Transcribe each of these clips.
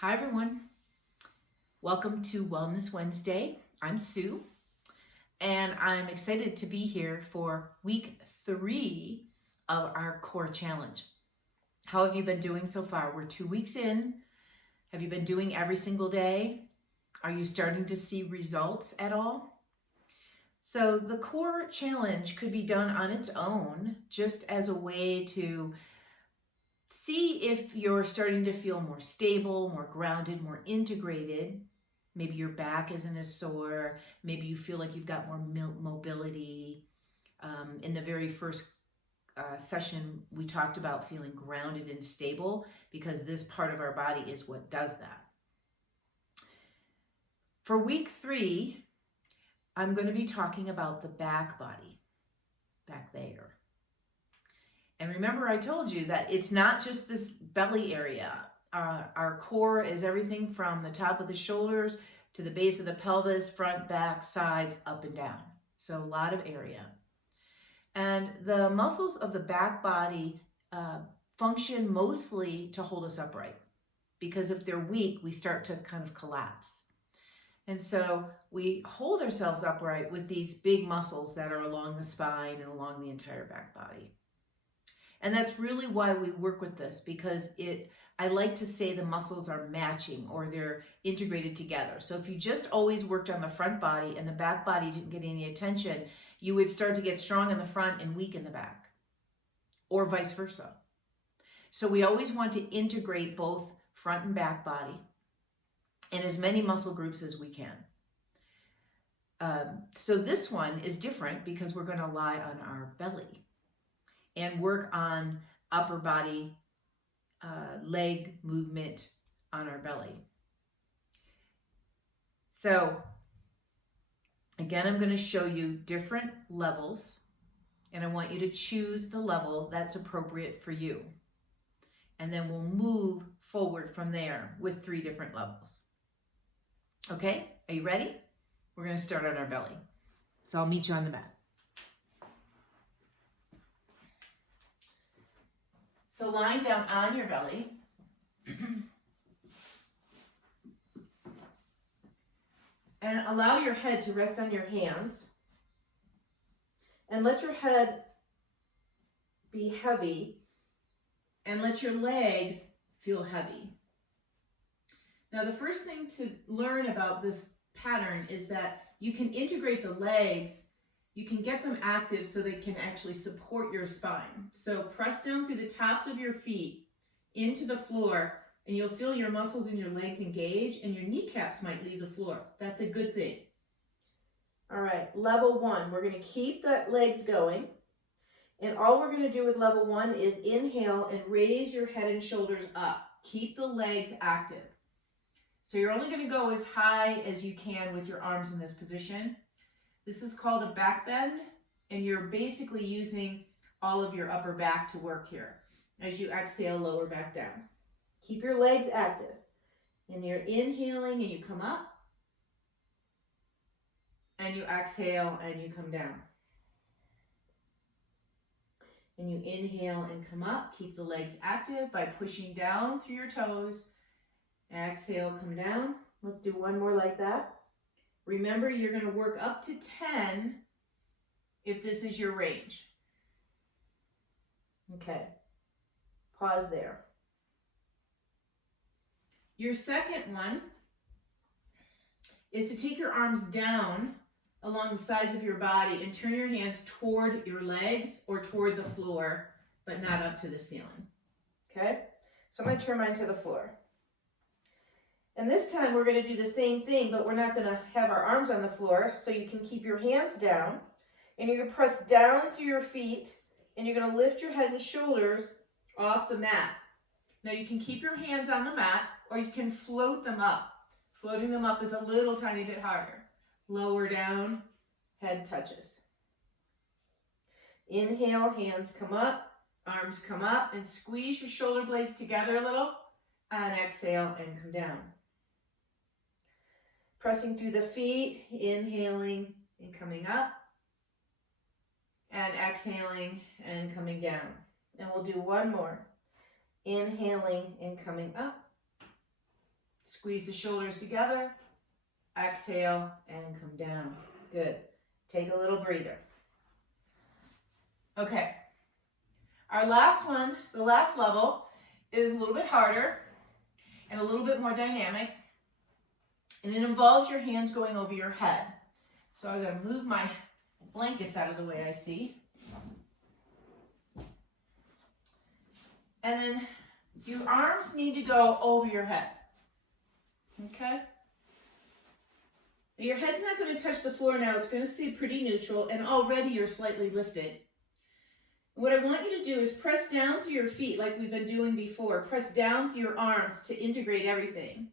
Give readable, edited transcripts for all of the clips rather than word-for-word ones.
Hi everyone, welcome to Wellness Wednesday. I'm Sue and I'm excited to be here for week 3 of our core challenge. How have you been doing so far? We're 2 weeks in. Have you been doing every single day? Are you starting to see results at all? So the core challenge could be done on its own just as a way to see if you're starting to feel more stable, more grounded, more integrated. Maybe your back isn't as sore. Maybe you feel like you've got more mobility. In the very first session, we talked about feeling grounded and stable because this part of our body is what does that. For week 3, I'm going to be talking about the back body, back there. And remember, I told you that it's not just this belly area. Our core is everything from the top of the shoulders to the base of the pelvis, front, back, sides, up and down. So a lot of area. And the muscles of the back body function mostly to hold us upright. Because if they're weak, we start to kind of collapse. And so we hold ourselves upright with these big muscles that are along the spine and along the entire back body. And that's really why we work with this, because I like to say the muscles are matching or they're integrated together. So if you just always worked on the front body and the back body didn't get any attention, you would start to get strong in the front and weak in the back, or vice versa. So we always want to integrate both front and back body in as many muscle groups as we can. So this one is different because we're going to lie on our belly and work on upper body, leg movement on our belly. So again, I'm going to show you different levels, and I want you to choose the level that's appropriate for you. And then we'll move forward from there with 3 different levels. Okay, are you ready? We're going to start on our belly. So I'll meet you on the mat. So lying down on your belly, and allow your head to rest on your hands, and let your head be heavy, and let your legs feel heavy. Now the first thing to learn about this pattern is that you can integrate the legs. You can get them active so they can actually support your spine. So press down through the tops of your feet into the floor, and you'll feel your muscles in your legs engage, and your kneecaps might leave the floor. That's a good thing. All right, level 1, we're going to keep the legs going. And all we're going to do with level 1 is inhale and raise your head and shoulders up. Keep the legs active. So you're only going to go as high as you can with your arms in this position. This is called a back bend, and you're basically using all of your upper back to work here. As you exhale, lower back down. Keep your legs active. And you're inhaling and you come up. And you exhale and you come down. And you inhale and come up. Keep the legs active by pushing down through your toes. Exhale, come down. Let's do one more like that. Remember, you're going to work up to 10 if this is your range. Okay, pause there. Your second one is to take your arms down along the sides of your body and turn your hands toward your legs or toward the floor, but not up to the ceiling. Okay, so I'm going to turn mine to the floor. And this time we're going to do the same thing, but we're not going to have our arms on the floor, so you can keep your hands down. And you're going to press down through your feet, and you're going to lift your head and shoulders off the mat. Now you can keep your hands on the mat, or you can float them up. Floating them up is a little tiny bit harder. Lower down, head touches. Inhale, hands come up, arms come up, and squeeze your shoulder blades together a little. And exhale and come down. Pressing through the feet, inhaling and coming up, and exhaling and coming down. And we'll do one more. Inhaling and coming up, Squeeze the shoulders together. Exhale and come down. Good. Take a little breather. Okay. Our last one, the last level, is a little bit harder and a little bit more dynamic. And it involves your hands going over your head. So I'm going to move my blankets out of the way I see. And then your arms need to go over your head. Okay? Your head's not going to touch the floor now. It's going to stay pretty neutral, and already you're slightly lifted. What I want you to do is press down through your feet like we've been doing before. Press down through your arms to integrate everything.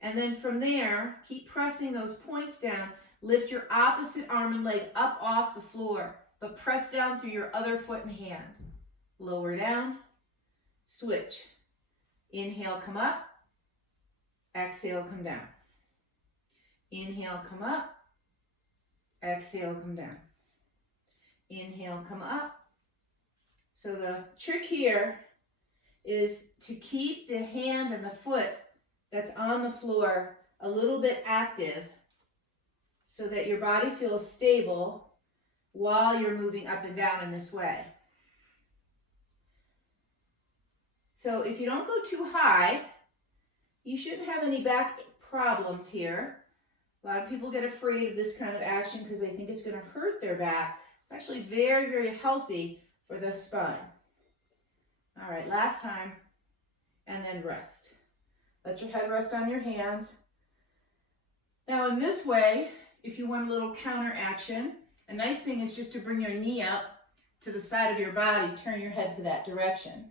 And then from there, keep pressing those points down. Lift your opposite arm and leg up off the floor, but press down through your other foot and hand. Lower down, switch. Inhale, come up. Exhale, come down. Inhale, come up. Exhale, come down. Inhale, come up. So the trick here is to keep the hand and the foot that's on the floor a little bit active so that your body feels stable while you're moving up and down in this way. So if you don't go too high, you shouldn't have any back problems here. A lot of people get afraid of this kind of action because they think it's going to hurt their back. It's actually very, very healthy for the spine. All right, last time, and then rest. Let your head rest on your hands. Now in this way, if you want a little counter action, a nice thing is just to bring your knee up to the side of your body, turn your head to that direction.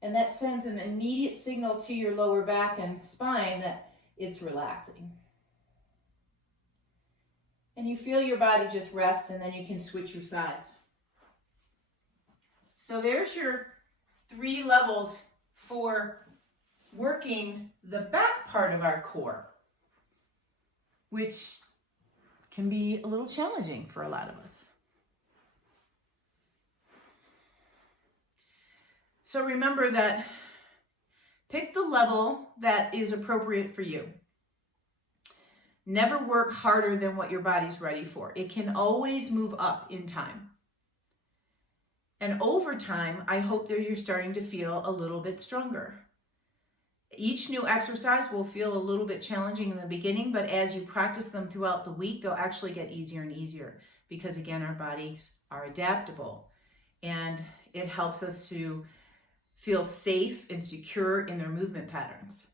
And that sends an immediate signal to your lower back and spine that it's relaxing. And you feel your body just rest, and then you can switch your sides. So there's your 3 levels for working the back part of our core, which can be a little challenging for a lot of us. So remember that pick the level that is appropriate for you. Never work harder than what your body's ready for. It can always move up in time. And over time, I hope that you're starting to feel a little bit stronger. Each new exercise will feel a little bit challenging in the beginning, but as you practice them throughout the week, they'll actually get easier and easier because, again, our bodies are adaptable. And it helps us to feel safe and secure in their movement patterns.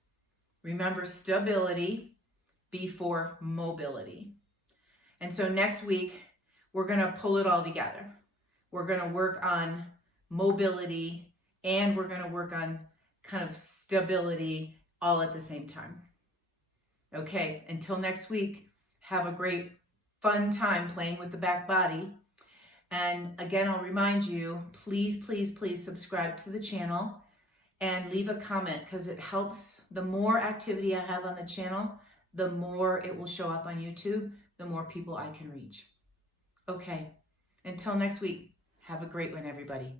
Remember, stability before mobility. And so next week, we're going to pull it all together. We're going to work on mobility and we're going to work on kind of stability all at the same time. Okay, until next week, have a great fun time playing with the back body. And again, I'll remind you, please, please, please subscribe to the channel and leave a comment because it helps. The more activity I have on the channel, the more it will show up on YouTube, the more people I can reach. Okay, until next week, have a great one, everybody.